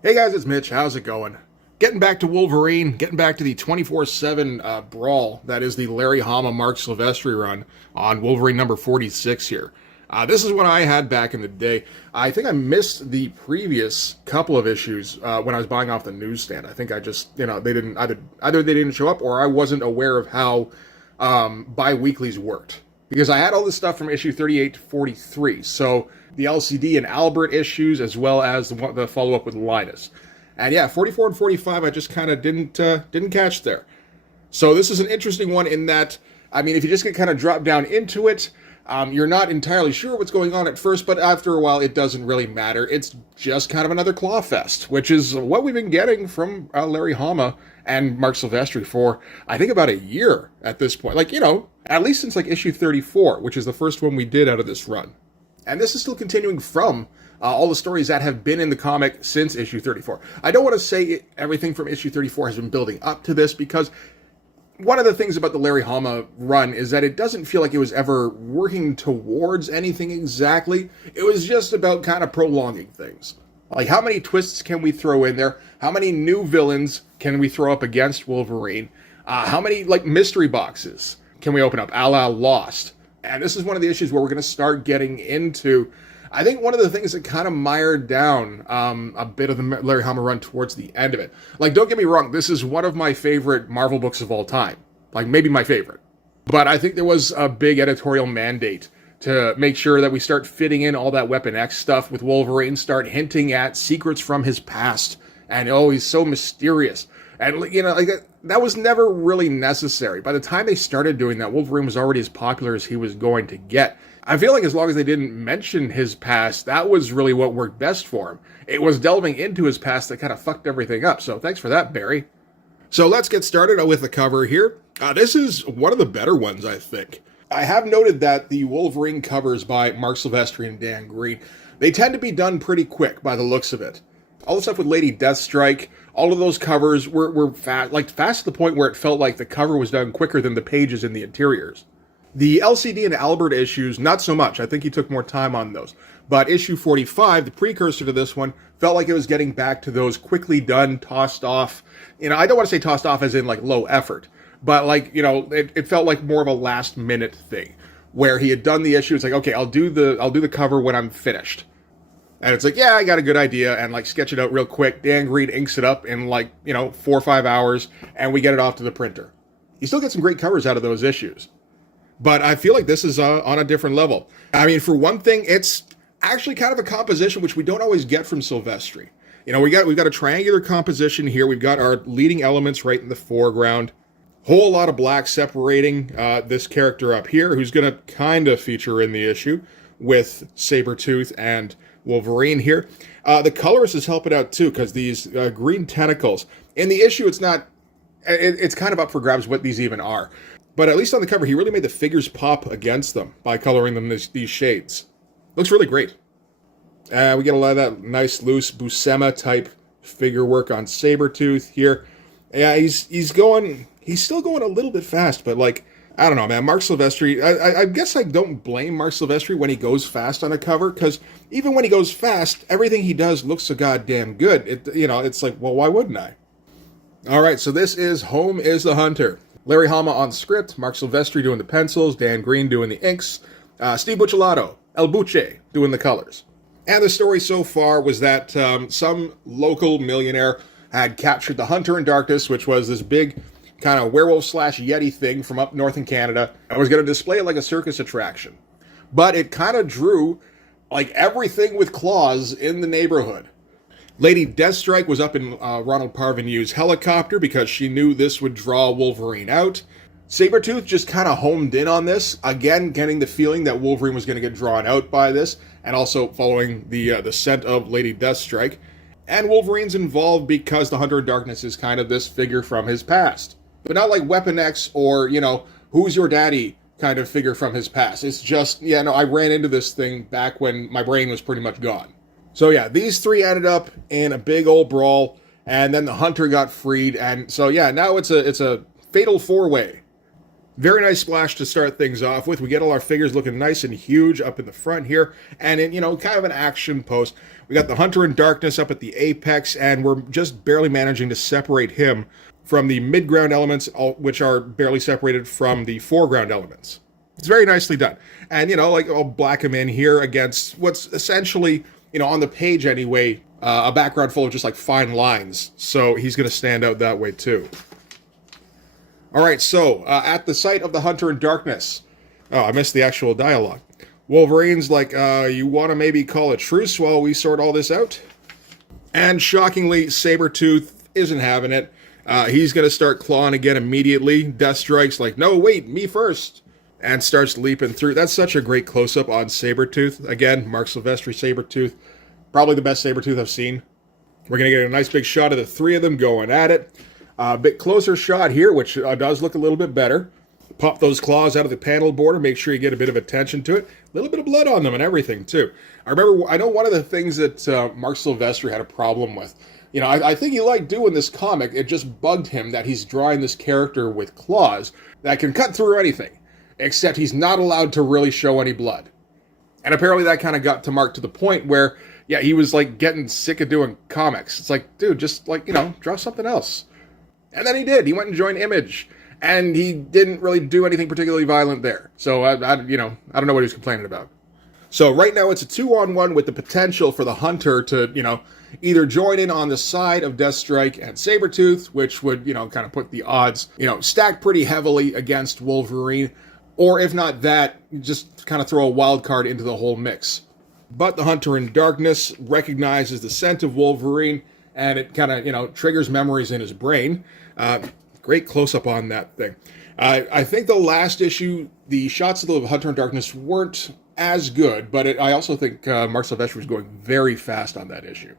Hey guys, it's Mitch. How's it going? Getting back to Wolverine, getting back to the 24/7 brawl that is the Larry Hama Mark Silvestri run on Wolverine number 46 here. This is what I had back in the day. I think I missed the previous couple of issues when I was buying off the newsstand. I think I just, they didn't either they didn't show up or I wasn't aware of how bi-weeklies worked. Because I had all this stuff from issue 38 to 43. So the LCD and Albert issues, as well as the follow-up with Linus. And yeah, 44 and 45, I just kind of didn't catch there. So this is an interesting one in that, I mean, if you just get kind of dropped down into it, you're not entirely sure what's going on at first, but after a while, it doesn't really matter. It's just kind of another claw fest, which is what we've been getting from Larry Hama and Mark Silvestri for, I think, about a year at this point. Like, at least since like issue 34, which is the first one we did out of this run. And this is still continuing from all the stories that have been in the comic since issue 34. I don't want to say everything from issue 34 has been building up to this, because one of the things about the Larry Hama run is that it doesn't feel like it was ever working towards anything exactly. It was just about kind of prolonging things. Like, how many twists can we throw in there? How many new villains can we throw up against Wolverine? How many, mystery boxes can we open up, a la Lost? And this is one of the issues where we're going to start getting into, I think, one of the things that kind of mired down a bit of the Larry Hama run towards the end of it. Like, don't get me wrong, this is one of my favorite Marvel books of all time. Like, maybe my favorite. But I think there was a big editorial mandate to make sure that we start fitting in all that Weapon X stuff with Wolverine, start hinting at secrets from his past. And, oh, he's so mysterious. And, that was never really necessary. By the time they started doing that, Wolverine was already as popular as he was going to get. I feel like as long as they didn't mention his past, that was really what worked best for him. It was delving into his past that kind of fucked everything up. So thanks for that, Barry. So let's get started with the cover here. This is one of the better ones, I think. I have noted that the Wolverine covers by Mark Silvestri and Dan Green, they tend to be done pretty quick by the looks of it. All the stuff with Lady Deathstrike, all of those covers were fast to the point where it felt like the cover was done quicker than the pages in the interiors. The LCD and Albert issues, not so much. I think he took more time on those. But issue 45, the precursor to this one, felt like it was getting back to those quickly done, tossed off. I don't want to say tossed off as in low effort, but it felt like more of a last minute thing where he had done the issue. It's like, okay, I'll do the cover when I'm finished. And it's like, yeah, I got a good idea, and sketch it out real quick. Dan Green inks it up in 4 or 5 hours, and we get it off to the printer. You still get some great covers out of those issues. But I feel like this is on a different level. I mean, for one thing, it's actually kind of a composition which we don't always get from Silvestri. We've got a triangular composition here. We've got our leading elements right in the foreground. Whole lot of black separating this character up here, who's going to kind of feature in the issue with Sabretooth and Wolverine here. The colorist is helping out too, because these green tentacles in the issue, it's kind of up for grabs what these even are. But at least on the cover, he really made the figures pop against them by coloring them these shades. Looks really great. We get a lot of that nice, loose Buscema type figure work on Sabretooth here. Yeah, he's still going a little bit fast, but I don't know, man. Mark Silvestri, I guess I don't blame Mark Silvestri when he goes fast on a cover, because even when he goes fast, everything he does looks so goddamn good. It's like, well, why wouldn't I? All right, so this is Home is the Hunter. Larry Hama on script, Mark Silvestri doing the pencils, Dan Green doing the inks, Steve Buccellato, El Bucce, doing the colors. And the story so far was that some local millionaire had captured the Hunter in Darkness, which was this big kind of werewolf/yeti thing from up north in Canada, and was going to display it like a circus attraction. But it kind of drew everything with claws in the neighborhood. Lady Deathstrike was up in Ronald Parvenue's helicopter because she knew this would draw Wolverine out. Sabretooth just kind of homed in on this, again getting the feeling that Wolverine was going to get drawn out by this, and also following the scent of Lady Deathstrike. And Wolverine's involved because the Hunter in Darkness is kind of this figure from his past. But not like Weapon X or, who's your daddy kind of figure from his past. It's just, I ran into this thing back when my brain was pretty much gone. So yeah, these three ended up in a big old brawl, and then the Hunter got freed, and so yeah, now it's a fatal four-way. Very nice splash to start things off with. We get all our figures looking nice and huge up in the front here, and in, kind of an action post. We got the Hunter in Darkness up at the apex, and we're just barely managing to separate him from the mid-ground elements, which are barely separated from the foreground elements. It's very nicely done. And, like, I'll black him in here against what's essentially, on the page anyway, a background full of just, like, fine lines. So he's going to stand out that way, too. All right, so at the site of the Hunter in Darkness. Oh, I missed the actual dialogue. Wolverine's like, you want to maybe call a truce while we sort all this out? And shockingly, Sabretooth isn't having it. He's going to start clawing again immediately. Deathstrike's like, no, wait, me first. And starts leaping through. That's such a great close-up on Sabretooth. Again, Mark Silvestri Sabretooth. Probably the best Sabretooth I've seen. We're going to get a nice big shot of the three of them going at it. A bit closer shot here, which does look a little bit better. Pop those claws out of the panel border. Make sure you get a bit of attention to it. A little bit of blood on them and everything, too. I know one of the things that Mark Silvestri had a problem with. I think he liked doing this comic. It just bugged him that he's drawing this character with claws that can cut through anything. Except he's not allowed to really show any blood. And apparently that kind of got to Mark to the point where, yeah, he was, like, getting sick of doing comics. It's like, dude, just, like, draw something else. And then he did. He went and joined Image. And he didn't really do anything particularly violent there. So, I don't know what he was complaining about. So, right now it's a 2-on-1 with the potential for the Hunter to, either join in on the side of Deathstrike and Sabretooth, which would, kind of put the odds, stacked pretty heavily against Wolverine. Or if not that, just kind of throw a wild card into the whole mix. But the Hunter in Darkness recognizes the scent of Wolverine, and it kind of, triggers memories in his brain. Great close-up on that thing. I think the last issue, the shots of the Hunter in Darkness weren't as good, but I also think Mark Silvestri was going very fast on that issue.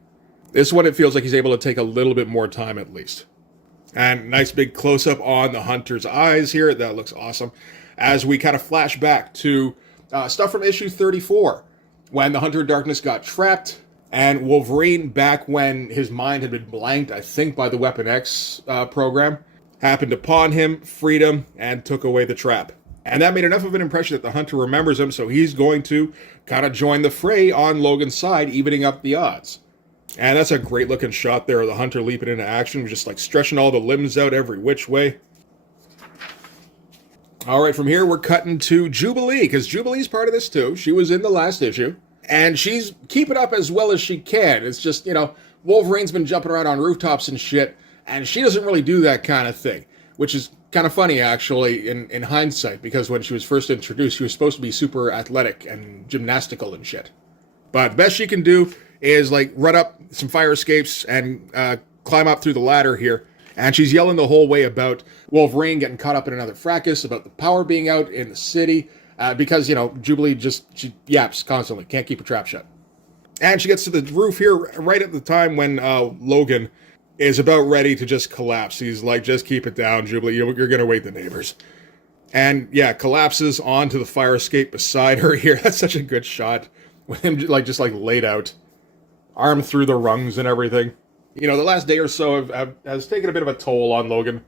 This one, it feels like he's able to take a little bit more time at least. And nice big close-up on the Hunter's eyes here. That looks awesome. As we kind of flash back to stuff from issue 34, when the Hunter in Darkness got trapped, and Wolverine, back when his mind had been blanked, I think, by the Weapon X program, happened upon him, freed him, and took away the trap. And that made enough of an impression that the Hunter remembers him, so he's going to kind of join the fray on Logan's side, evening up the odds. And that's a great-looking shot there of the Hunter leaping into action, just like stretching all the limbs out every which way. All right, from here, we're cutting to Jubilee, because Jubilee's part of this, too. She was in the last issue, and she's keeping up as well as she can. It's just, Wolverine's been jumping around on rooftops and shit, and she doesn't really do that kind of thing, which is kind of funny, actually, in hindsight, because when she was first introduced, she was supposed to be super athletic and gymnastical and shit. But the best she can do is, like, run up some fire escapes and climb up through the ladder here. And she's yelling the whole way about Wolverine getting caught up in another fracas, about the power being out in the city, because, Jubilee she yaps constantly, can't keep her trap shut. And she gets to the roof here right at the time when Logan is about ready to just collapse. He's like, just keep it down, Jubilee, you're going to wake the neighbors. And, yeah, collapses onto the fire escape beside her here. That's such a good shot, with him, just laid out, arm through the rungs and everything. The last day or so has taken a bit of a toll on Logan.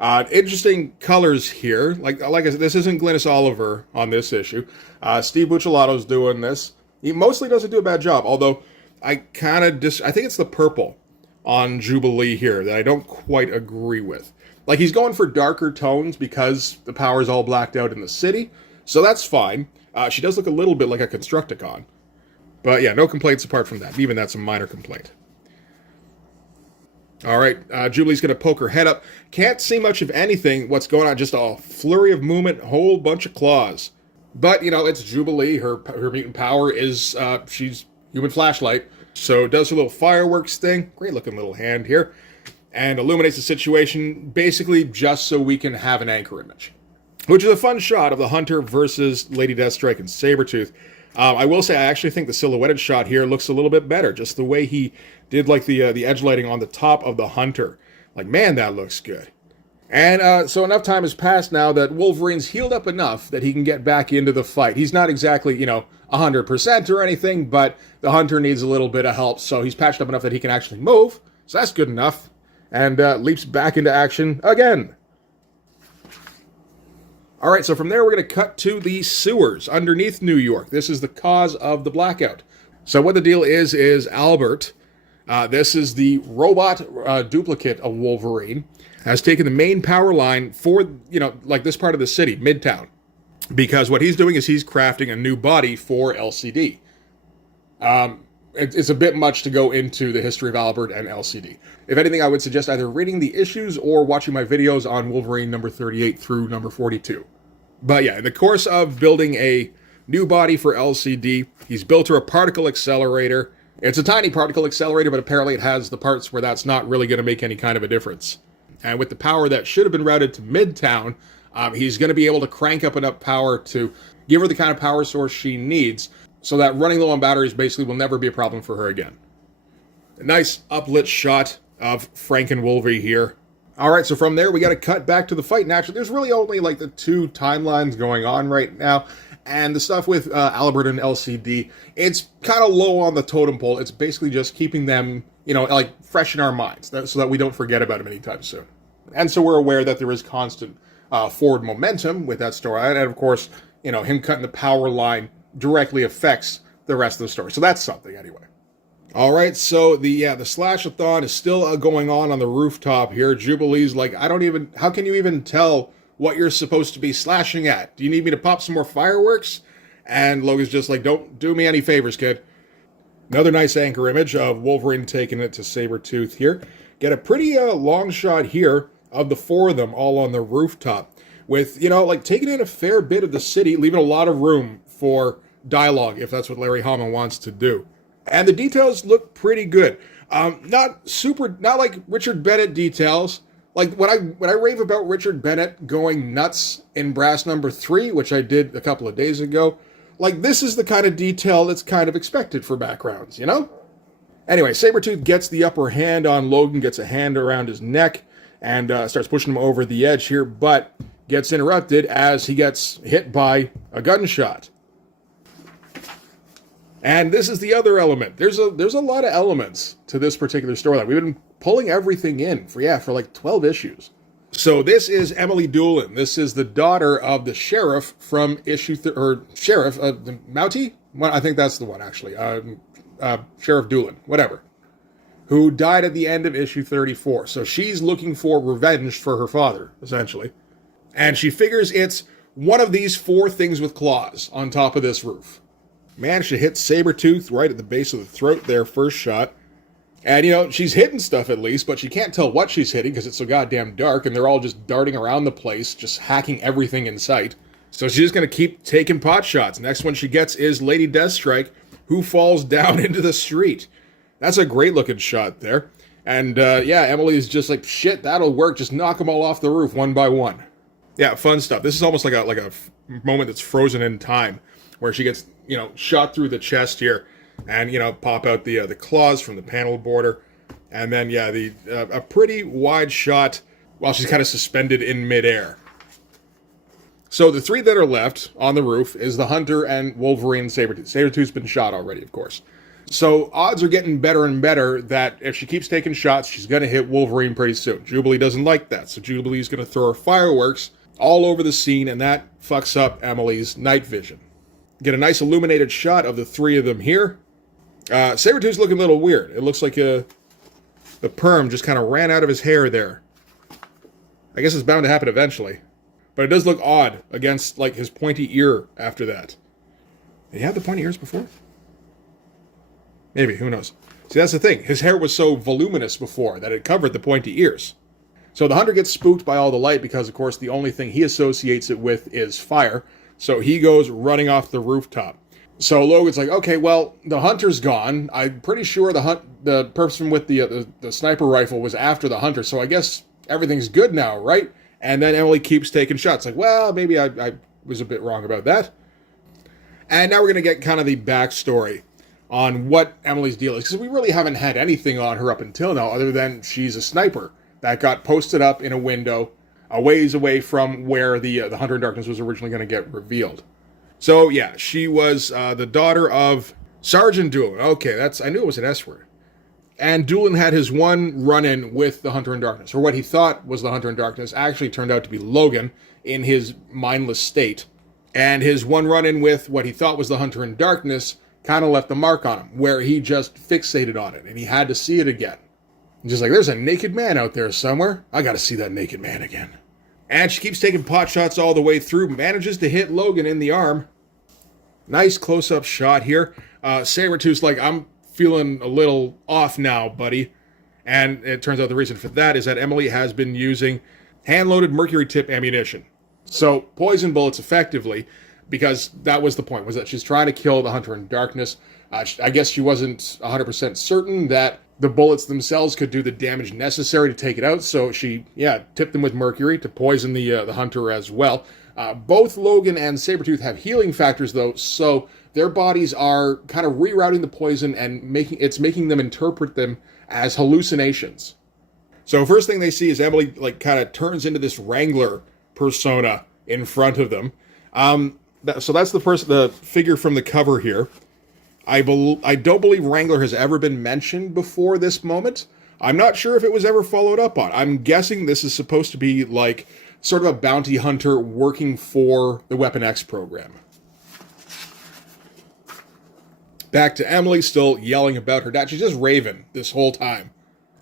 Interesting colors here. Like I said, this isn't Glynis Oliver on this issue. Steve Buccellato's doing this. He mostly doesn't do a bad job, although I think it's the purple on Jubilee here that I don't quite agree with. Like, he's going for darker tones because the power's all blacked out in the city, so that's fine. She does look a little bit like a Constructicon. But yeah, no complaints apart from that. Even that's a minor complaint. All right, Jubilee's going to poke her head up. Can't see much of anything. What's going on? Just a flurry of movement, whole bunch of claws. But, it's Jubilee. Her mutant power is, she's human flashlight. So does her little fireworks thing. Great looking little hand here. And illuminates the situation, basically just so we can have an anchor image. Which is a fun shot of the Hunter versus Lady Deathstrike and Sabretooth. I will say I actually think the silhouetted shot here looks a little bit better. Just the way he did like the edge lighting on the top of the Hunter. Like, man, that looks good. And so enough time has passed now that Wolverine's healed up enough that he can get back into the fight. He's not exactly, 100% or anything, but the Hunter needs a little bit of help. So he's patched up enough that he can actually move. So that's good enough. And leaps back into action again. All right, so from there we're going to cut to the sewers underneath New York. This is the cause of the blackout. So what the deal is Albert, this is the robot duplicate of Wolverine, has taken the main power line for, like this part of the city, Midtown. Because what he's doing is he's crafting a new body for LCD. It's a bit much to go into the history of Albert and LCD. If anything, I would suggest either reading the issues or watching my videos on Wolverine number 38 through number 42. But yeah, in the course of building a new body for LCD, he's built her a particle accelerator. It's a tiny particle accelerator, but apparently it has the parts where that's not really going to make any kind of a difference. And with the power that should have been routed to Midtown, he's going to be able to crank up enough power to give her the kind of power source she needs, so that running low on batteries basically will never be a problem for her again. A nice uplit shot of Frank and Wolverine here. Alright, so from there we got to cut back to the fight. And actually, there's really only like the two timelines going on right now. And the stuff with Albert and LCD, it's kind of low on the totem pole. It's basically just keeping them, like fresh in our minds, so that we don't forget about them anytime soon. And so we're aware that there is constant forward momentum with that story. And of course, him cutting the power line directly affects the rest of the story. So that's something anyway. All right, so the slash-a-thon is still going on the rooftop here. Jubilee's like, how can you even tell what you're supposed to be slashing at? Do you need me to pop some more fireworks? And Logan's just like, don't do me any favors, kid. Another nice anchor image of Wolverine taking it to Sabretooth here. Get a pretty long shot here of the four of them all on the rooftop with, like taking in a fair bit of the city, leaving a lot of room for dialogue if that's what Larry Hama wants to do. And the details look pretty good. Not like Richard Bennett details. Like when I rave about Richard Bennett going nuts in Brass number 3, which I did a couple of days ago, like this is the kind of detail that's kind of expected for backgrounds, Anyway, Sabretooth gets the upper hand on Logan, gets a hand around his neck, and starts pushing him over the edge here, but gets interrupted as he gets hit by a gunshot. And this is the other element. There's a lot of elements to this particular storyline. We've been pulling everything in for like 12 issues. So this is Emily Dulan. This is the daughter of the sheriff from sheriff the Mountie. Well, I think that's the one actually. Sheriff Dulan, whatever, who died at the end of issue 34. So she's looking for revenge for her father, essentially, and she figures it's one of these 4 things with claws on top of this roof. Managed to hit Sabretooth right at the base of the throat there, first shot. And, she's hitting stuff at least, but she can't tell what she's hitting because it's so goddamn dark, and they're all just darting around the place, just hacking everything in sight. So she's just going to keep taking pot shots. Next one she gets is Lady Deathstrike, who falls down into the street. That's a great-looking shot there. And, Emily's just like, shit, that'll work. Just knock them all off the roof one by one. Yeah, fun stuff. This is almost like a moment that's frozen in time, where she gets, shot through the chest here, and, pop out the claws from the panel border. And then, a pretty wide shot while she's kind of suspended in midair. So the 3 that are left on the roof is the Hunter and Wolverine and Sabretooth. Sabretooth's been shot already, of course. So odds are getting better and better that if she keeps taking shots, she's going to hit Wolverine pretty soon. Jubilee doesn't like that, so Jubilee's going to throw her fireworks all over the scene, and that fucks up Emily's night vision. Get a nice illuminated shot of the 3 of them here. Sabretooth's looking a little weird. It looks like the perm just kind of ran out of his hair there. I guess it's bound to happen eventually. But it does look odd against, like, his pointy ear after that. Did he have the pointy ears before? Maybe, who knows. See, that's the thing. His hair was so voluminous before that it covered the pointy ears. So the Hunter gets spooked by all the light because, of course, the only thing he associates it with is fire. So he goes running off the rooftop. So Logan's like, okay, well, the Hunter's gone. I'm pretty sure the person with the sniper rifle was after the Hunter, so I guess everything's good now, right? And then Emily keeps taking shots. Like, well, maybe I was a bit wrong about that. And now we're going to get kind of the backstory on what Emily's deal is, because we really haven't had anything on her up until now other than she's a sniper that got posted up in a window a ways away from where the Hunter in Darkness was originally going to get revealed. So, yeah, she was the daughter of Sergeant Dulan. Okay, I knew it was an S word. And Dulan had his one run-in with the Hunter in Darkness, or what he thought was the Hunter in Darkness actually turned out to be Logan in his mindless state. And his one run-in with what he thought was the Hunter in Darkness kind of left a mark on him, where he just fixated on it, and he had to see it again. Just like, there's a naked man out there somewhere. I gotta see that naked man again. And she keeps taking pot shots all the way through, manages to hit Logan in the arm. Nice close-up shot here. Sabretooth's like, I'm feeling a little off now, buddy. And it turns out the reason for that is that Emily has been using hand-loaded mercury tip ammunition. So, poison bullets effectively, because that was the point, was that she's trying to kill the Hunter in Darkness. I guess she wasn't 100% certain that the bullets themselves could do the damage necessary to take it out, so she, tipped them with mercury to poison the Hunter as well. Both Logan and Sabretooth have healing factors, though, so their bodies are kind of rerouting the poison and making them interpret them as hallucinations. So first thing they see is Emily, kind of turns into this Wrangler persona in front of them. So that's the figure from the cover here. I don't believe Wrangler has ever been mentioned before this moment. I'm not sure if it was ever followed up on. I'm guessing this is supposed to be like sort of a bounty hunter working for the Weapon X program. Back to Emily, still yelling about her dad. She's just raving this whole time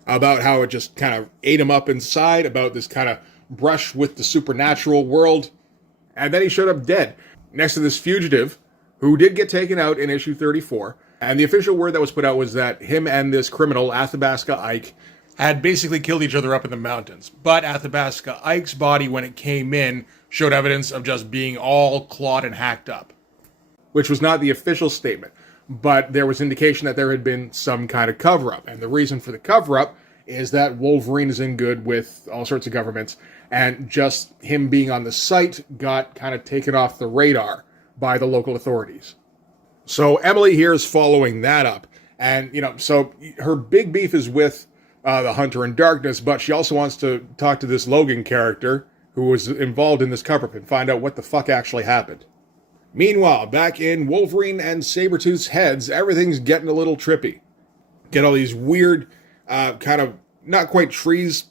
about how it just kind of ate him up inside, about this kind of brush with the supernatural world. And then he showed up dead next to this fugitive who did get taken out in issue 34. And the official word that was put out was that him and this criminal, Athabasca Ike, had basically killed each other up in the mountains. But Athabasca Ike's body, when it came in, showed evidence of just being all clawed and hacked up. Which was not the official statement. But there was indication that there had been some kind of cover-up. And the reason for the cover-up is that Wolverine is in good with all sorts of governments. And just him being on the site got kind of taken off the radar by the local authorities. So Emily here is following that up. And, so her big beef is with the Hunter in Darkness, but she also wants to talk to this Logan character who was involved in this cover-up and find out what the fuck actually happened. Meanwhile, back in Wolverine and Sabretooth's heads, everything's getting a little trippy. Get all these weird, kind of, not quite trees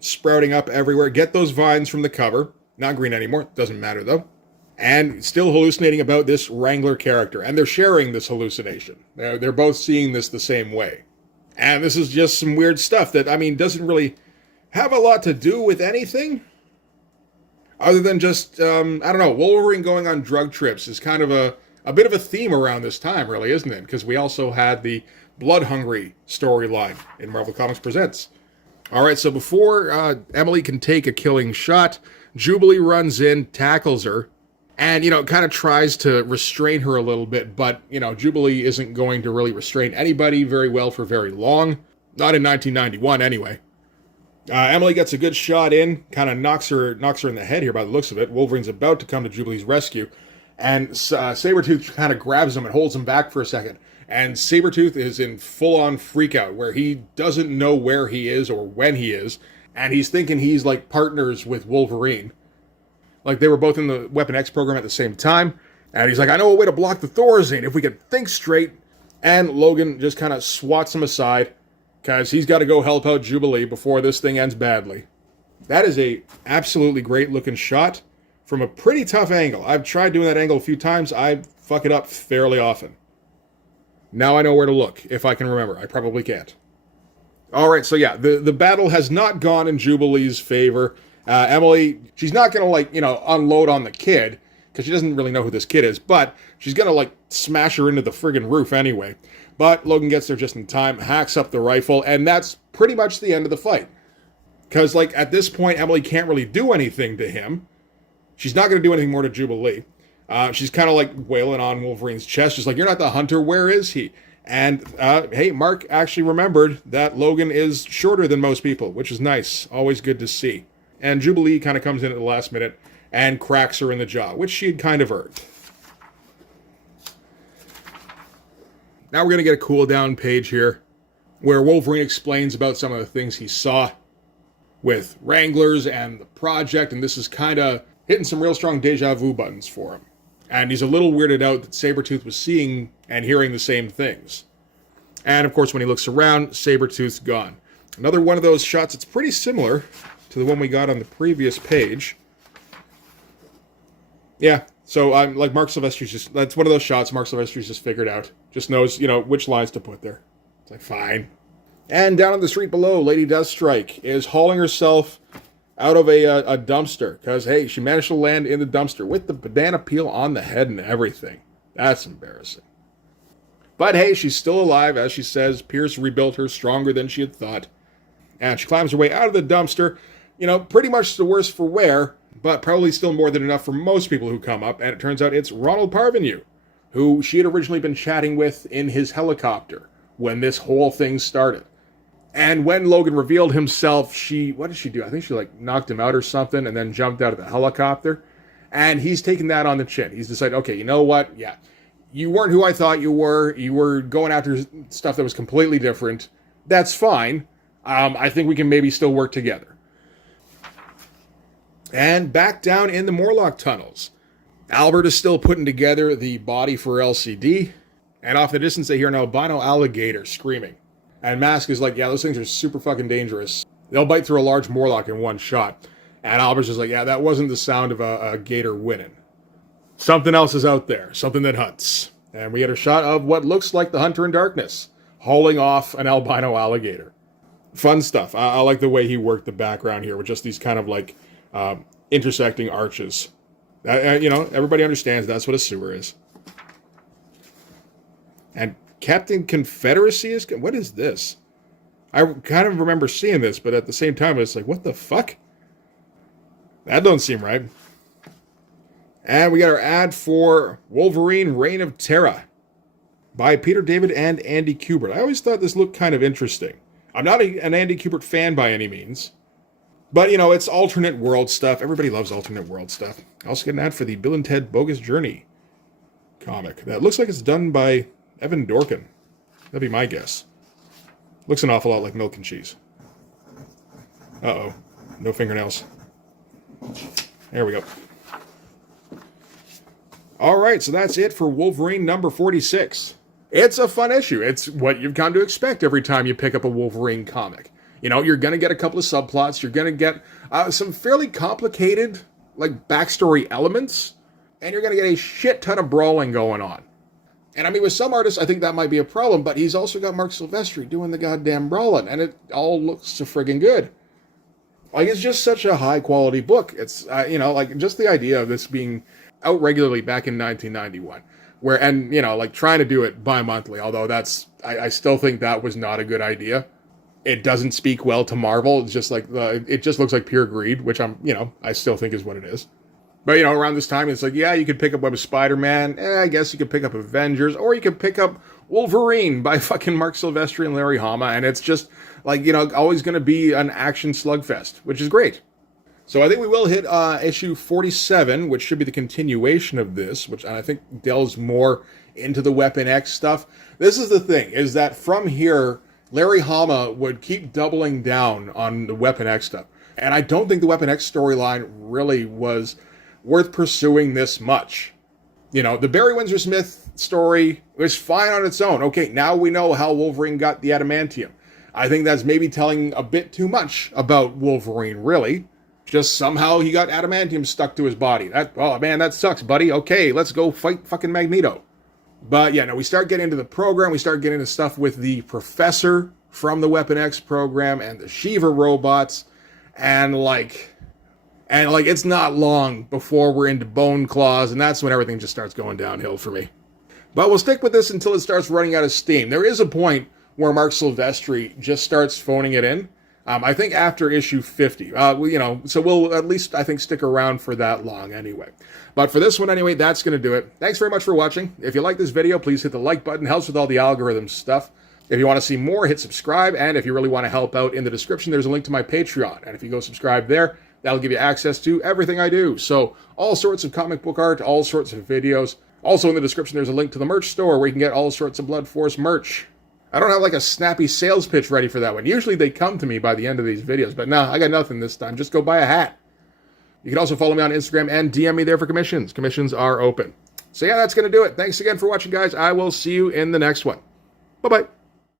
sprouting up everywhere. Get those vines from the cover. Not green anymore. Doesn't matter, though. And still hallucinating about this Wrangler character. And they're sharing this hallucination. They're both seeing this the same way. And this is just some weird stuff that, doesn't really have a lot to do with anything. Other than just, Wolverine going on drug trips is kind of a bit of a theme around this time, really, isn't it? Because we also had the Blood Hungry storyline in Marvel Comics Presents. Alright, so before Emily can take a killing shot, Jubilee runs in, tackles her, and, kind of tries to restrain her a little bit, but, Jubilee isn't going to really restrain anybody very well for very long. Not in 1991, anyway. Emily gets a good shot in, kind of knocks her in the head here by the looks of it. Wolverine's about to come to Jubilee's rescue, and Sabretooth kind of grabs him and holds him back for a second. And Sabretooth is in full-on freak-out, where he doesn't know where he is or when he is, and he's thinking he's like partners with Wolverine. Like they were both in the Weapon X program at the same time, and he's like, I know a way to block the Thorazine if we could think straight. And Logan just kind of swats him aside, because he's got to go help out Jubilee before this thing ends badly. That is a absolutely great looking shot from a pretty tough angle. I've tried doing that angle a few times. I fuck it up fairly often. Now I know where to look, if I can remember. I probably can't. Alright, so yeah, the battle has not gone in Jubilee's favor. Emily, she's not going to, unload on the kid, because she doesn't really know who this kid is, but she's going to, smash her into the friggin' roof anyway. But Logan gets there just in time, hacks up the rifle, and that's pretty much the end of the fight. Because, at this point, Emily can't really do anything to him. She's not going to do anything more to Jubilee. She's kind of, wailing on Wolverine's chest, just like, you're not the Hunter, where is he? And, hey, Mark actually remembered that Logan is shorter than most people, which is nice. Always good to see. And Jubilee kind of comes in at the last minute and cracks her in the jaw, which she had kind of earned. Now we're going to get a cool down page here, where Wolverine explains about some of the things he saw with Wranglers and the project, and this is kind of hitting some real strong deja vu buttons for him. And he's a little weirded out that Sabretooth was seeing and hearing the same things. And of course, when he looks around, Sabretooth's gone. Another one of those shots that's pretty similar to the one we got on the previous page. Yeah, so I'm like Mark Silvestri's that's one of those shots Mark Silvestri's just figured out. Just knows, which lines to put there. It's like, fine. And down on the street below, Lady Deathstrike is hauling herself out of a dumpster. Because, hey, she managed to land in the dumpster with the banana peel on the head and everything. That's embarrassing. But, hey, she's still alive. As she says, Pierce rebuilt her stronger than she had thought. And she climbs her way out of the dumpster. Pretty much the worse for wear, but probably still more than enough for most people who come up. And it turns out it's Ronald Parvenu, who she had originally been chatting with in his helicopter when this whole thing started. And when Logan revealed himself, what did she do? I think she knocked him out or something and then jumped out of the helicopter. And he's taken that on the chin. He's decided, okay, you know what? Yeah, you weren't who I thought you were. You were going after stuff that was completely different. That's fine. I think we can maybe still work together. And back down in the Morlock tunnels, Albert is still putting together the body for LCD. And off in the distance, they hear an albino alligator screaming. And Mask is like, yeah, those things are super fucking dangerous. They'll bite through a large Morlock in one shot. And Albert's just like, yeah, that wasn't the sound of a gator winning. Something else is out there. Something that hunts. And we get a shot of what looks like the Hunter in Darkness, hauling off an albino alligator. Fun stuff. I like the way he worked the background here with just these kind of intersecting arches. Everybody understands that's what a sewer is. And Captain Confederacy is... What is this? I kind of remember seeing this, but at the same time, it's like, what the fuck? That don't seem right. And we got our ad for Wolverine Reign of Terror by Peter David and Andy Kubert. I always thought this looked kind of interesting. I'm not an Andy Kubert fan by any means. But, it's alternate world stuff. Everybody loves alternate world stuff. I also get an ad for the Bill and Ted Bogus Journey comic. That looks like it's done by Evan Dorkin. That'd be my guess. Looks an awful lot like Milk and Cheese. Uh-oh. No fingernails. There we go. Alright, so that's it for Wolverine number 46. It's a fun issue. It's what you've come to expect every time you pick up a Wolverine comic. You're going to get a couple of subplots. You're going to get some fairly complicated, backstory elements. And you're going to get a shit ton of brawling going on. And with some artists, I think that might be a problem, but he's also got Mark Silvestri doing the goddamn brawling, and it all looks so friggin' good. It's just such a high-quality book. It's, just the idea of this being out regularly back in 1991, trying to do it bi-monthly, although I still think that was not a good idea. It doesn't speak well to Marvel. It's just it just looks like pure greed, which I still think is what it is. But, around this time, it's you could pick up Web of Spider-Man. I guess you could pick up Avengers. Or you could pick up Wolverine by fucking Mark Silvestri and Larry Hama. And it's just, always going to be an action slugfest, which is great. So I think we will hit issue 47, which should be the continuation of this, which I think delves more into the Weapon X stuff. This is the thing, is that from here, Larry Hama would keep doubling down on the Weapon X stuff. And I don't think the Weapon X storyline really was worth pursuing this much. The Barry Windsor Smith story was fine on its own. Okay, now we know how Wolverine got the adamantium. I think that's maybe telling a bit too much about Wolverine, really. Just somehow he got adamantium stuck to his body. That sucks, buddy. Okay, let's go fight fucking Magneto. But yeah, no, we start getting into the program. We start getting into stuff with the Professor from the Weapon X program and the Shiva robots. And it's not long before we're into Bone Claws, and that's when everything just starts going downhill for me. But we'll stick with this until it starts running out of steam. There is a point where Mark Silvestri just starts phoning it in. I think after issue 50. So we'll at least, I think, stick around for that long anyway. But for this one anyway, that's going to do it. Thanks very much for watching. If you like this video, please hit the like button. Helps with all the algorithm stuff. If you want to see more, hit subscribe. And if you really want to help out, in the description, there's a link to my Patreon. And if you go subscribe there, that'll give you access to everything I do. So all sorts of comic book art, all sorts of videos. Also in the description, there's a link to the merch store where you can get all sorts of Blood Force merch. I don't have a snappy sales pitch ready for that one. Usually they come to me by the end of these videos, but no, I got nothing this time. Just go buy a hat. You can also follow me on Instagram and DM me there for commissions. Commissions are open. So yeah, that's going to do it. Thanks again for watching, guys. I will see you in the next one. Bye-bye.